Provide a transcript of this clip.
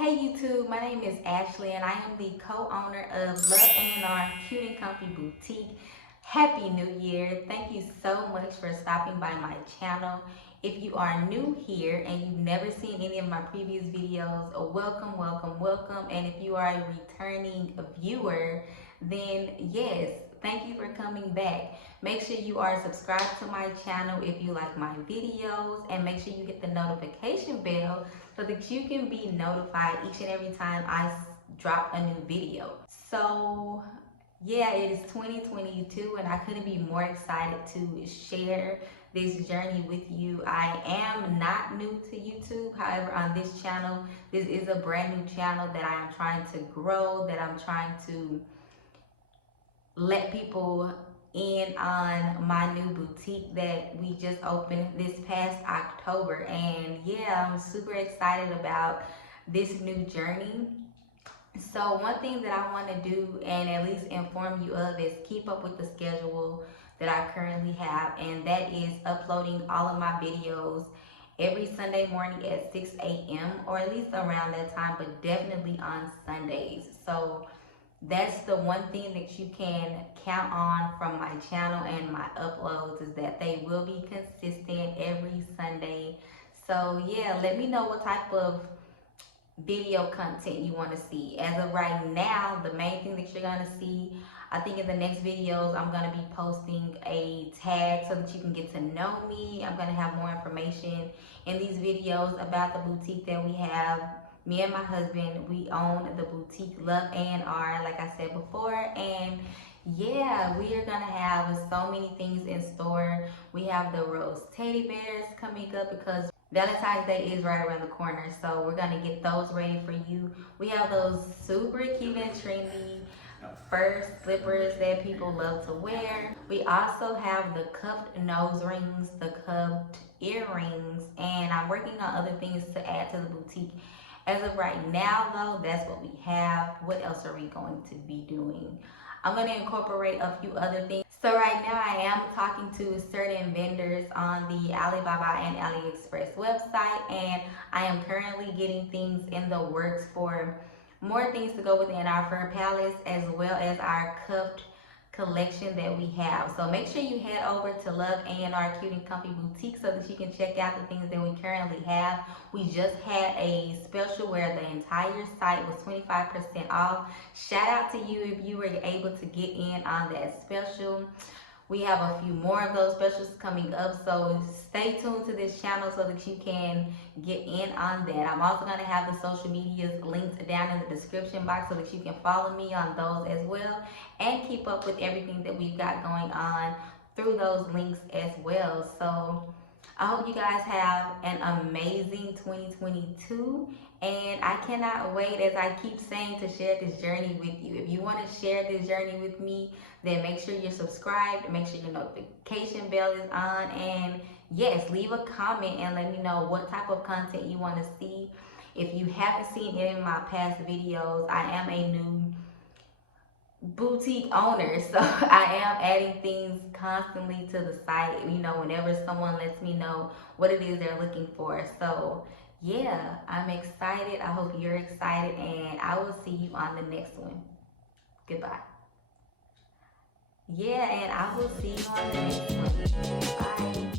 Hey YouTube, my name is Ashley and I am the co-owner of LuvAandR Cute and Comfy Boutique. Happy New Year. Thank you so much for stopping by my channel. If you are new here and you've never seen any of my previous videos, welcome, welcome, welcome. And if you are a returning viewer, then yes, thank you for coming back. Make sure you are subscribed to my channel if you like my videos, and make sure you hit the notification bell so that you can be notified each and every time I drop a new video. So yeah, it is 2022 and I couldn't be more excited to share this journey with you. I am not new to YouTube. However, on this channel, this is a brand new channel that I am trying to grow, that I'm trying to let people in on my new boutique that we just opened this past October. And yeah, I'm super excited about this new journey. So one thing that I want to do and at least inform you of is keep up with the schedule that I currently have, and that is uploading all of my videos every Sunday morning at 6 a.m. or at least around that time, but definitely on Sundays. So that's the one thing that you can count on from my channel and my uploads, is that they will be consistent every Sunday. So yeah, let me know what type of video content you want to see. As of right now, the main thing that you're going to see, I think in the next videos, I'm going to be posting a tag so that you can get to know me. I'm going to have more information in these videos about the boutique that we have. Me and my husband, we own the boutique LuvAandR, like I said before. And yeah, we are gonna have so many things in store. We have the rose teddy bears coming up because Valentine's Day is right around the corner, so we're gonna get those ready for you. We have those super cute and trendy fur slippers that people love to wear. We also have the cuffed nose rings, the cuffed earrings, and I'm working on other things to add to the boutique. As of right now though, that's what we have. What else are we going to be doing? I'm going to incorporate a few other things. So right now I am talking to certain vendors on the Alibaba and AliExpress website, and I am currently getting things in the works for more things to go within our fur palettes, as well as our cuffed collection that we have. So make sure you head over to LuvAandR Cute and Comfy Boutique so that you can check out the things that we currently have. We just had a special where the entire site was 25% off. Shout out to you if you were able to get in on that special. We have a few more of those specials coming up, so stay tuned to this channel so that you can get in on that. I'm also going to have the social medias linked down in the description box so that you can follow me on those as well and keep up with everything that we've got going on through those links as well. So I hope you guys have an amazing 2022, and I cannot wait, as I keep saying, to share this journey with you. If you want to share this journey with me, then make sure you're subscribed, make sure your notification bell is on, and yes, leave a comment and let me know what type of content you want to see. If you haven't seen any of my past videos, I am a new boutique owner, so I am adding things constantly to the site, you know, whenever someone lets me know what it is they're looking for. So yeah, I'm excited. I hope you're excited, and I will see you on the next one. Goodbye. Yeah, and I will see you on the next one. Bye.